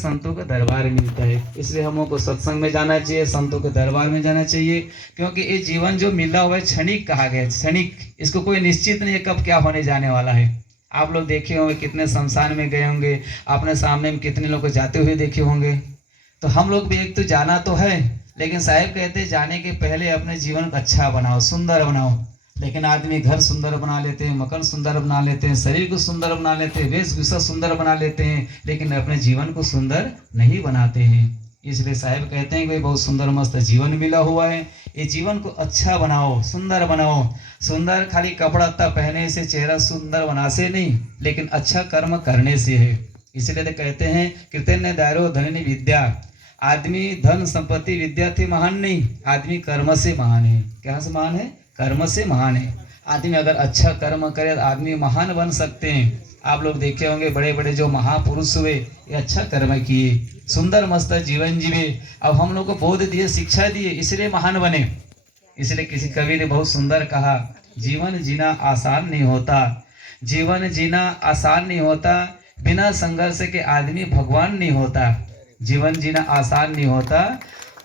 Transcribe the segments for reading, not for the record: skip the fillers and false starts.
संतों के दरबार मिलता है, इसलिए हम लोग को सत्संग में जाना चाहिए, संतों के दरबार में जाना चाहिए। क्योंकि ये जीवन जो मिला हुआ है क्षणिक कहा गया है, क्षणिक, इसको कोई निश्चित नहीं है कब क्या होने जाने वाला है। आप लोग देखे होंगे कितने शमशान में गए होंगे, आपने सामने में कितने लोग को जाते हुए देखे होंगे। तो हम लोग भी एक तो जाना तो है, लेकिन साहिब कहते हैं जाने के पहले अपने जीवन को अच्छा बनाओ, सुंदर बनाओ। लेकिन आदमी घर सुंदर बना लेते हैं, मकान सुंदर बना लेते हैं, शरीर को सुंदर बना लेते हैं, वेशभूषा सुंदर बना लेते हैं, लेकिन अपने जीवन को सुंदर नहीं बनाते हैं। इसलिए साहिब कहते हैं कि भाई बहुत सुंदर मस्त जीवन मिला हुआ है, ये जीवन को अच्छा बनाओ, सुंदर बनाओ। सुंदर खाली कपड़ा लत्ता पहने से चेहरा सुंदर बना से नहीं, लेकिन अच्छा कर्म करने से है। इसलिए तो कहते हैं कृतज्ञ दारो धननी विद्या, आदमी धन संपत्ति विद्या थे महान नहीं, आदमी कर्म से महान है। क्या से महान है? कर्म से महान है। आदमी अगर अच्छा कर्म करे तो आदमी महान बन सकते हैं। आप लोग देखे होंगे बड़े बड़े जो महापुरुष हुए, ये अच्छा कर्म किए, सुंदर मस्त जीवन जीवे, अब हम लोग को बोध दिए, शिक्षा दिए, इसलिए महान बने। इसलिए किसी कवि ने बहुत सुंदर कहा, जीवन जीना आसान नहीं होता, जीवन जीना आसान नहीं होता, बिना संघर्ष के आदमी भगवान नहीं होता। जीवन जीना आसान नहीं होता,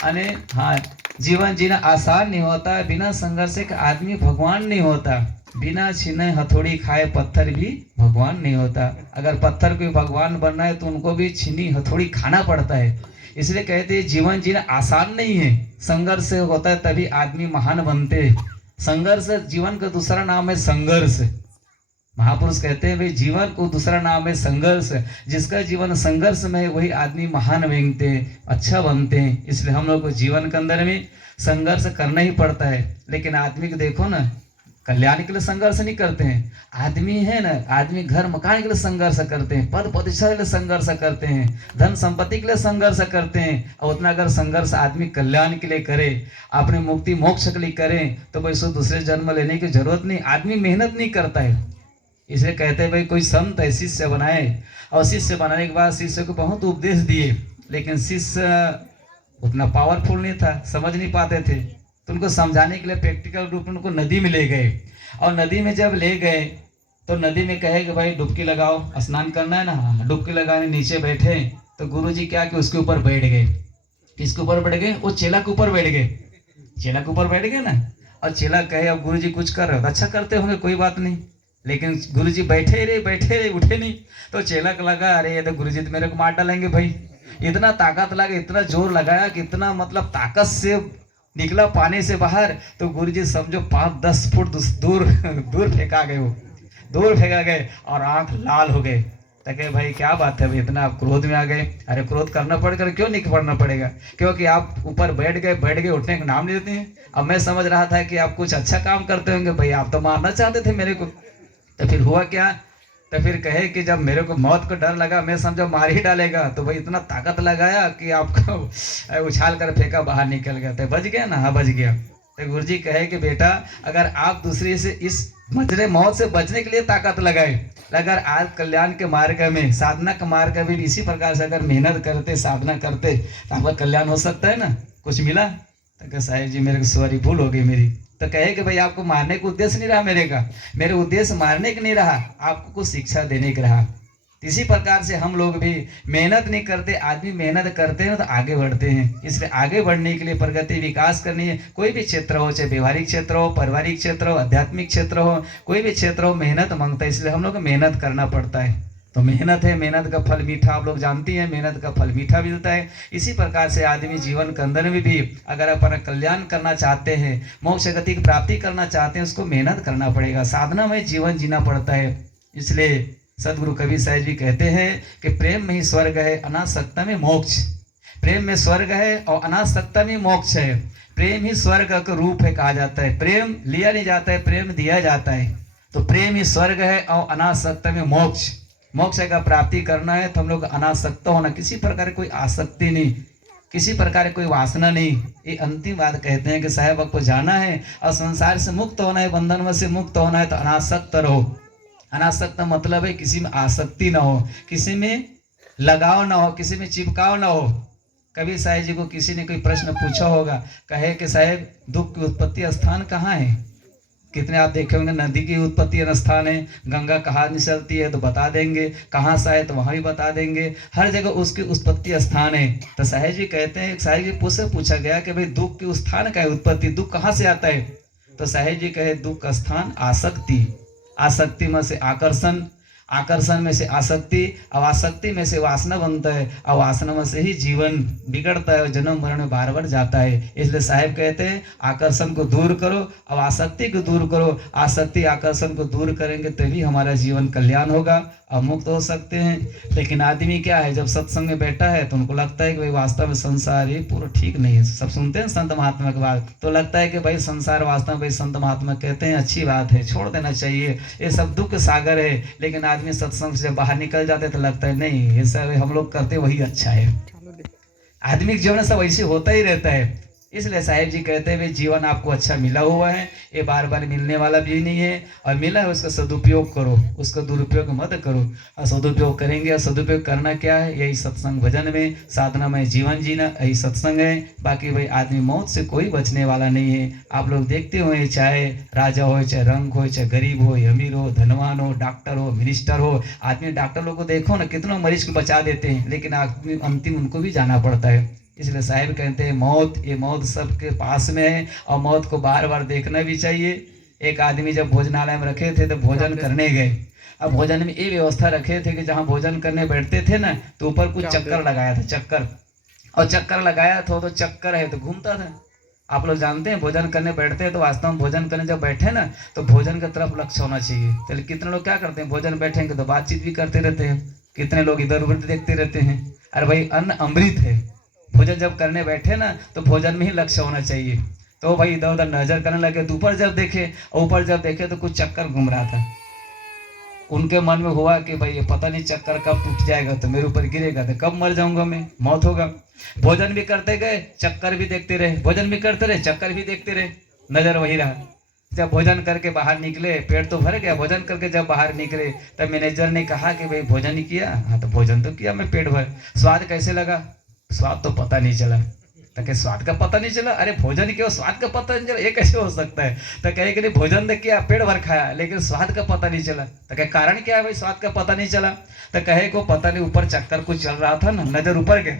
अने हाँ, जीवन जीना आसान नहीं होता, बिना संघर्ष के आदमी भगवान नहीं होता। बिना छीने हथौड़ी खाए पत्थर भी भगवान नहीं होता। अगर पत्थर को भगवान बनना है तो उनको भी छीनी हथौड़ी खाना पड़ता है। इसलिए कहते हैं जीवन जीना आसान नहीं है, संघर्ष होता है तभी आदमी महान बनते हैं। संघर्ष, जीवन का दूसरा नाम है संघर्ष। महापुरुष कहते हैं भाई जीवन को दूसरा नाम है संघर्ष, जिसका जीवन संघर्ष में है वही आदमी महान बनते हैं, अच्छा बनते हैं। इसलिए हम लोग को जीवन के अंदर में संघर्ष करना ही पड़ता है। लेकिन आदमी को देखो ना, कल्याण के लिए संघर्ष नहीं करते हैं। आदमी है ना, आदमी घर मकान के लिए संघर्ष करते हैं, पद प्रतिष्ठा के लिए संघर्ष करते हैं, धन संपत्ति के लिए संघर्ष करते हैं। और उतना अगर संघर्ष आदमी कल्याण के लिए करे, अपने मुक्ति मोक्ष के लिए करे, तो भाई सो दूसरे जन्म लेने की जरूरत नहीं, आदमी मेहनत नहीं करता है। इसलिए कहते हैं भाई कोई संत है शिष्य बनाए, और शिष्य बनाने के बाद शिष्य को बहुत उपदेश दिए, लेकिन शिष्य उतना पावरफुल नहीं था, समझ नहीं पाते थे। तो उनको समझाने के लिए प्रैक्टिकल रूप में उनको नदी में ले गए, और नदी में जब ले गए तो नदी में कहे कि भाई डुबकी लगाओ, स्नान करना है ना। डुबकी लगाने नीचे बैठे तो गुरुजी क्या कि उसके ऊपर बैठ गए। किसके ऊपर बैठ गए? वो चेला के ऊपर बैठ गए। चेला के ऊपर बैठ गए ना, और चेला कहे अब गुरुजी कुछ कर रहे हो, अच्छा करते होंगे कोई बात नहीं, लेकिन गुरुजी बैठे रहे उठे नहीं। तो चेला को लगा अरे ये तो गुरुजी तो मेरे को मार डालेंगे भाई। इतना ताकत लगा, इतना जोर लगाया कि इतना मतलब ताकत से निकला पानी से बाहर। तो गुरुजी समझो 5-10 फुट दूर फेंका गए, वो दूर फेंका गए और आंख लाल हो गए। तो कहे भाई क्या बात है भाई, इतना आप क्रोध में आ गए? अरे क्रोध करना पड़ेगा, क्यों नहीं करना पड़ेगा? क्योंकि आप ऊपर बैठ गए, उठने का नाम नहीं लेते हैं। अब मैं समझ रहा था कि आप कुछ अच्छा काम करते होंगे भाई, आप तो मारना चाहते थे मेरे को। तो फिर हुआ क्या? तो फिर कहे कि जब मेरे को मौत को डर लगा, मैं समझा मार ही डालेगा, तो भाई इतना ताकत लगाया कि आपको उछाल कर फेंका, बाहर निकल गया। तो बच गया ना? हाँ बच गया। तो गुरुजी कहे कि बेटा अगर आप दूसरे से इस मजरे मौत से बचने के लिए ताकत लगाए, अगर आज कल्याण के मार्ग में, साधना के मार्ग में भी इसी प्रकार से अगर मेहनत करते, साधना करते, तो आपका कल्याण हो सकता है ना। कुछ मिला? तो कहे साहिब जी मेरे को सॉरी, भूल हो गई मेरी। तो कहे कि भाई आपको मारने का उद्देश्य नहीं रहा मेरे उद्देश्य मारने का नहीं रहा, आपको कुछ शिक्षा देने का रहा। इसी प्रकार से हम लोग भी मेहनत नहीं करते, आदमी मेहनत करते हैं तो आगे बढ़ते हैं। इसलिए आगे बढ़ने के लिए प्रगति विकास करनी है। कोई भी क्षेत्र हो, चाहे व्यवहारिक क्षेत्र हो, पारिवारिक क्षेत्र हो, आध्यात्मिक क्षेत्र हो, कोई भी क्षेत्र हो, मेहनत मांगता है। इसलिए हम लोग को मेहनत करना पड़ता है। तो मेहनत है, मेहनत का फल मीठा, आप लोग जानती हैं, मेहनत का फल मीठा मिलता है। इसी प्रकार से आदमी जीवन के अंदर में भी अगर अपना कल्याण करना चाहते हैं, मोक्ष गति की प्राप्ति करना चाहते हैं, उसको मेहनत करना पड़ेगा, साधना में जीवन जीना पड़ता है। इसलिए सदगुरु कबीर साहिब जी कहते हैं कि प्रेम में ही स्वर्ग है, अनासक्ता में मोक्ष। प्रेम में स्वर्ग है और अनासक्ता में मोक्ष है। प्रेम ही स्वर्ग का रूप है कहा जाता है। प्रेम लिया नहीं जाता है, प्रेम दिया जाता है। तो प्रेम ही स्वर्ग है और अनासक्ता में मोक्ष। मोक्ष का प्राप्ति करना है तो हम लोग अनासक्त होना, किसी प्रकार कोई आसक्ति नहीं, किसी प्रकार कोई वासना नहीं। ये अंतिम बात कहते हैं कि साहब आपको जाना है और संसार से मुक्त होना है, बंधन में से मुक्त होना है, तो अनासक्त रहो। अनासक्त मतलब है किसी में आसक्ति ना हो, किसी में लगाव ना हो, किसी में चिपकाव ना हो। कबीर साहिब जी को किसी ने कोई प्रश्न पूछा होगा, कहे कि साहब दुख की उत्पत्ति स्थान कहाँ है? कितने आप देखे होंगे नदी की उत्पत्ति स्थान है, गंगा कहाँ निकलती है तो बता देंगे, कहाँ से आए तो वहाँ भी बता देंगे, हर जगह उसकी उत्पत्ति स्थान है। तो साहिब जी कहते हैं, साहिब जी से पूछा गया कि भाई दुख की स्थान का है उत्पत्ति, दुख कहाँ से आता है? तो साहिब जी कहे दुख का स्थान आसक्ति, आसक्ति में से आकर्षण, आकर्षण में से आसक्ति, और आसक्ति में से वासना बनता है, और वासना में से ही जीवन बिगड़ता है और जन्म मरण में बार बार जाता है। इसलिए साहिब कहते हैं आकर्षण को दूर करो और आसक्ति को दूर करो, आसक्ति आकर्षण को दूर करेंगे तभी हमारा जीवन कल्याण होगा और मुक्त हो सकते हैं। लेकिन आदमी क्या है, जब सत्संग में बैठा है तो उनको लगता है कि भाई वास्तव में संसार ये पूरा ठीक नहीं है। सब सुनते हैं संत महात्मा की बात तो लगता है कि भाई संसार वास्तव में, भाई संत महात्मा कहते हैं अच्छी बात है, छोड़ देना चाहिए, ये सब दुख सागर है। लेकिन आदमी सत्संग से बाहर निकल जाते तो लगता है नहीं, ये सब हम लोग करते वही अच्छा है। आदमी के जीवन में सब ऐसे होता ही रहता है। इसलिए साहिब जी कहते हैं जीवन आपको अच्छा मिला हुआ है, ये बार बार मिलने वाला भी नहीं है, और मिला है उसका सदुपयोग करो, उसका दुरुपयोग मत करो। और सदुपयोग करेंगे, और सदुपयोग करना क्या है, यही सत्संग भजन में साधना में जीवन जीना, यही सत्संग है। बाकी भाई आदमी मौत से कोई बचने वाला नहीं है। आप लोग देखते हुए चाहे राजा हो, चाहे रंग हो, चाहे गरीब हो, अमीर हो, धनवान हो, डॉक्टर हो, मिनिस्टर हो, आदमी डॉक्टर लोग को देखो ना कितनों मरीज को बचा देते हैं, लेकिन आदमी अंतिम उनको भी जाना पड़ता है। इसलिए साहिब कहते हैं मौत, ये मौत सबके पास में है और मौत को बार बार देखना भी चाहिए। एक आदमी जब भोजनालय में रखे थे तो भोजन करने गए, अब भोजन में ये व्यवस्था रखे थे कि जहाँ भोजन करने बैठते थे ना तो ऊपर कुछ चक्कर लगाया था, चक्कर, और चक्कर लगाया था तो चक्कर है तो घूमता था। आप लोग जानते हैं भोजन करने बैठते हैं तो वास्तव में भोजन करने जब बैठे ना तो भोजन की तरफ लक्ष्य होना चाहिए। चलिए कितने लोग क्या करते हैं, भोजन बैठेंगे तो बातचीत भी करते रहते हैं, कितने लोग इधर उधर देखते रहते हैं। अरे भाई अन्न अमृत है, भोजन जब करने बैठे ना तो भोजन में ही लक्ष्य होना चाहिए। तो भाई इधर उधर नजर करने लगे तो ऊपर जब देखे तो कुछ चक्कर घूम रहा था। उनके मन में हुआ कि भाई ये पता नहीं चक्कर कब टूट जाएगा तो मेरे ऊपर गिरेगा तो कब मर जाऊंगा मैं, मौत होगा। भोजन भी करते गए, चक्कर भी देखते रहे, भोजन भी करते रहे, चक्कर भी देखते रहे, नजर वही रहा। जब भोजन करके बाहर निकले, पेट तो भर गया, भोजन करके जब बाहर निकले तब मैनेजर ने कहा कि भाई भोजन ही किया? हाँ तो भोजन तो किया मैं, पेट भर। स्वाद कैसे लगा? स्वाद तो पता नहीं चला। तो क्या स्वाद का पता नहीं चला? अरे भोजन क्यों स्वाद का पता नहीं चला, ये कैसे हो सकता है? तो कहे कि नहीं भोजन तो किया, पेट भर खाया, लेकिन स्वाद का पता नहीं चला। तो क्या कारण क्या है भाई स्वाद का पता नहीं चला? तो कहे को पता नहीं, ऊपर चक्कर कुछ चल रहा था ना, नजर ऊपर गया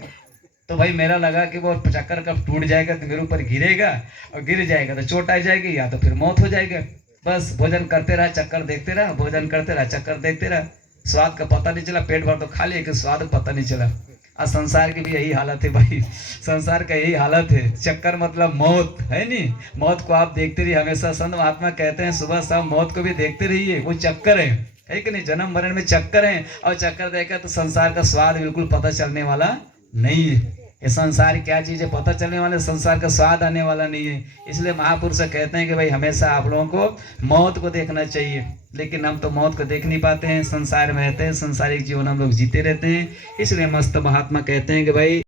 तो भाई मेरा लगा कि वो चक्कर कब टूट जाएगा तो मेरे ऊपर गिरेगा, और गिर जाएगा तो चोट आ जाएगी या तो फिर मौत हो जाएगा। बस भोजन करते रहा, चक्कर देखते रहा, भोजन करते रहा, चक्कर देखते रहा, स्वाद का पता नहीं चला, पेट भर तो खा लिया कि स्वाद पता नहीं चला। और संसार की भी यही हालत है भाई, संसार का यही हालत है। चक्कर मतलब मौत है नहीं, मौत को आप देखते रहिए हमेशा। संत महात्मा कहते हैं सुबह शाम मौत को भी देखते रहिए, वो चक्कर है कि नहीं, जन्म मरण में चक्कर है। और चक्कर देखा तो संसार का स्वाद बिल्कुल पता चलने वाला नहीं है। ये संसार क्या चीज है पता चलने वाले, संसार का स्वाद आने वाला नहीं है। इसलिए महापुरुष कहते हैं कि भाई हमेशा आप लोगों को मौत को देखना चाहिए, लेकिन हम तो मौत को देख नहीं पाते हैं, संसार में रहते हैं, संसारिक जीवन हम लोग जीते रहते हैं। इसलिए मस्त महात्मा कहते हैं कि भाई